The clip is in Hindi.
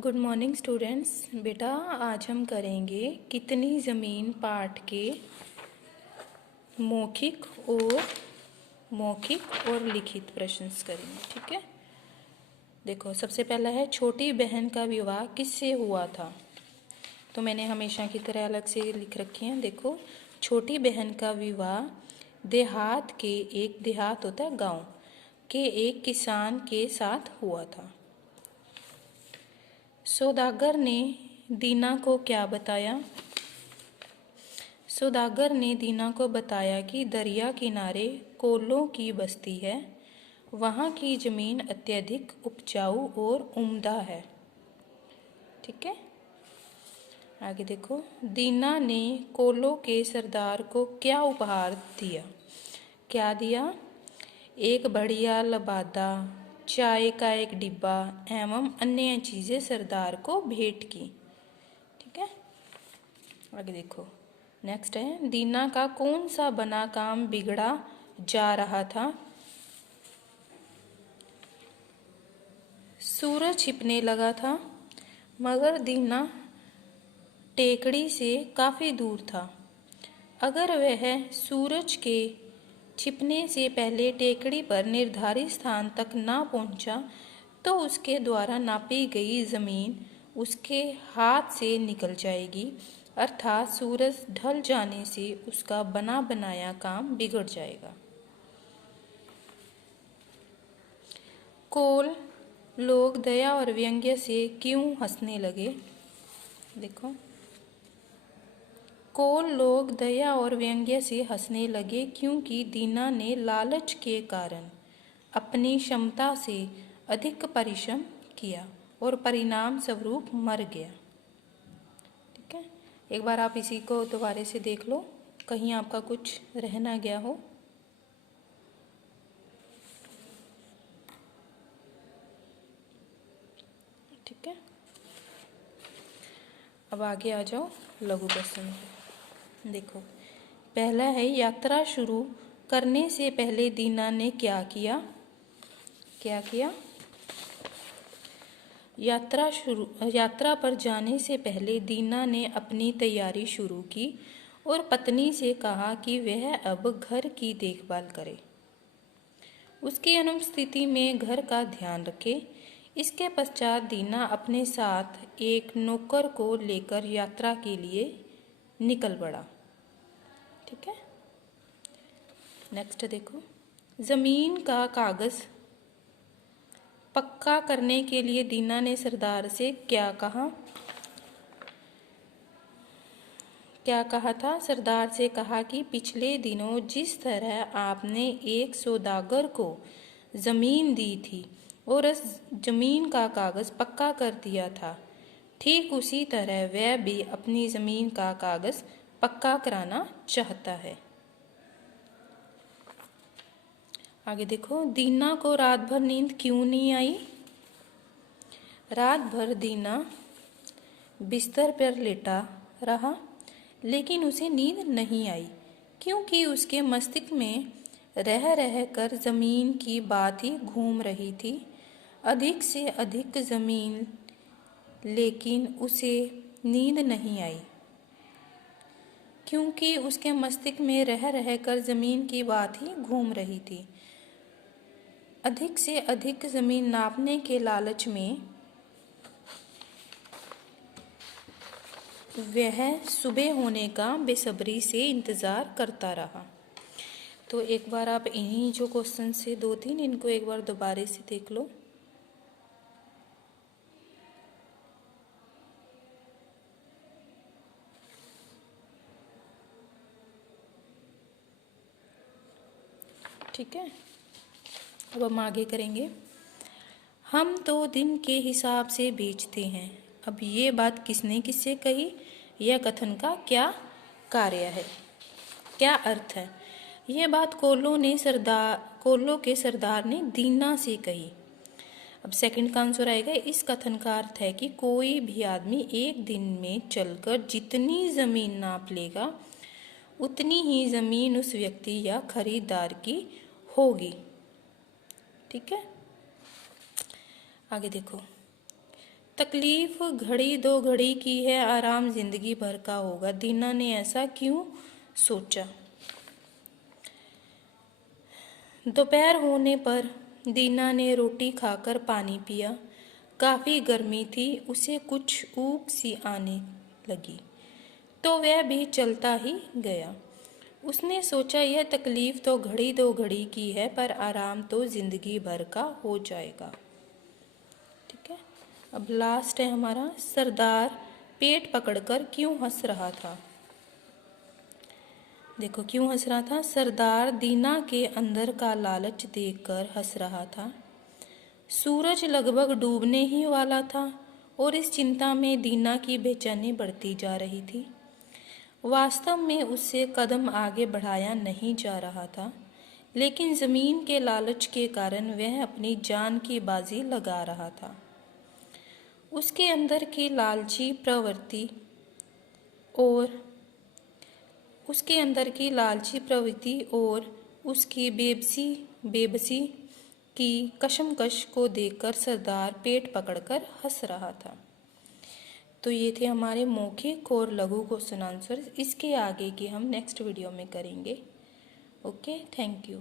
Good morning students. बेटा आज हम करेंगे कितनी ज़मीन पाठ के मौखिक और लिखित प्रश्न करेंगे। ठीक है, देखो सबसे पहला है छोटी बहन का विवाह किससे हुआ था। तो मैंने हमेशा की तरह अलग से लिख रखी है। देखो छोटी बहन का विवाह देहात होता है गांव के एक किसान के साथ हुआ था। सौदागर ने दीना को क्या बताया। सौदागर ने दीना को बताया कि दरिया किनारे कोलों की बस्ती है, वहाँ की ज़मीन अत्यधिक उपजाऊ और उम्दा है। ठीक है, आगे देखो दीना ने कोलों के सरदार को क्या उपहार दिया। क्या दिया? एक बढ़िया लबादा, चाय का एक डिब्बा एवं अन्य चीज़ें सरदार को भेंट की। ठीक है, आगे देखो नेक्स्ट है दीना का कौन सा बना काम बिगड़ा जा रहा था। सूरज छिपने लगा था, मगर दीना टेकड़ी से काफ़ी दूर था। अगर वह सूरज के छिपने से पहले टेकड़ी पर निर्धारित स्थान तक ना पहुंचा तो उसके द्वारा नापी गई ज़मीन उसके हाथ से निकल जाएगी, अर्थात सूरज ढल जाने से उसका बना बनाया काम बिगड़ जाएगा। कोल लोग दया और व्यंग्य से क्यों हंसने लगे। देखो कोल लोग दया और व्यंग्य से हंसने लगे क्योंकि दीना ने लालच के कारण अपनी क्षमता से अधिक परिश्रम किया और परिणाम स्वरूप मर गया। ठीक है, एक बार आप इसी को दोबारा से देख लो, कहीं आपका कुछ रह ना गया हो। ठीक है, अब आगे आ जाओ लघु प्रश्न। देखो पहला है यात्रा शुरू करने से पहले दीना ने क्या किया। क्या किया? यात्रा पर जाने से पहले दीना ने अपनी तैयारी शुरू की और पत्नी से कहा कि वह अब घर की देखभाल करे, उसकी अनुपस्थिति में घर का ध्यान रखे। इसके पश्चात दीना अपने साथ एक नौकर को लेकर यात्रा के लिए निकल पड़ा। ठीक है, नेक्स्ट देखो ज़मीन का कागज़ पक्का करने के लिए दीना ने सरदार से क्या कहा। क्या कहा था? सरदार से कहा कि पिछले दिनों जिस तरह आपने एक सौदागर को ज़मीन दी थी और उस ज़मीन का कागज़ पक्का कर दिया था, ठीक उसी तरह वह भी अपनी ज़मीन का कागज़ पक्का कराना चाहता है। आगे देखो दीना को रात भर नींद क्यों नहीं आई। रात भर दीना बिस्तर पर लेटा रहा, लेकिन उसे नींद नहीं आई क्योंकि उसके मस्तिष्क में रह कर ज़मीन की बात ही घूम रही थी। अधिक से अधिक ज़मीन, लेकिन उसे नींद नहीं आई क्योंकि उसके मस्तिष्क में रह कर ज़मीन की बात ही घूम रही थी। अधिक से अधिक ज़मीन नापने के लालच में वह सुबह होने का बेसब्री से इंतज़ार करता रहा। तो एक बार आप इन्हीं जो क्वेश्चन से 2-3 इनको एक बार दोबारा से देख लो। ठीक है, अब हम आगे करेंगे। हम तो दिन के हिसाब से बेचते हैं। अब ये बात किसने किससे कही, यह कथन का क्या कार्य है, क्या अर्थ है। यह बात कोल्लो के सरदार ने दीना से कही। अब सेकंड का आंसर आएगा इस कथन का अर्थ है कि कोई भी आदमी एक दिन में चलकर जितनी ज़मीन नाप लेगा उतनी ही ज़मीन उस व्यक्ति या खरीदार की होगी। ठीक है, आगे देखो तकलीफ घड़ी दो घड़ी की है, आराम जिंदगी भर का होगा। दीना ने ऐसा क्यों सोचा। दोपहर होने पर दीना ने रोटी खाकर पानी पिया। काफ़ी गर्मी थी, उसे कुछ ऊब सी आने लगी, तो वह भी चलता ही गया। उसने सोचा यह तकलीफ तो घड़ी दो घड़ी की है, पर आराम तो जिंदगी भर का हो जाएगा। ठीक है, अब लास्ट है हमारा, सरदार पेट पकड़कर क्यों हंस रहा था। देखो क्यों हंस रहा था। सरदार दीना के अंदर का लालच देखकर हंस रहा था। सूरज लगभग डूबने ही वाला था और इस चिंता में दीना की बेचैनी बढ़ती जा रही थी। वास्तव में उससे कदम आगे बढ़ाया नहीं जा रहा था, लेकिन ज़मीन के लालच के कारण वह अपनी जान की बाजी लगा रहा था। उसके अंदर की लालची प्रवृत्ति और उसकी बेबसी की कशमकश को देखकर सरदार पेट पकड़कर हंस रहा था। तो ये थे हमारे मौखिक और लघु क्वेश्चन आंसर। इसके आगे की हम नेक्स्ट वीडियो में करेंगे। Okay, thank you.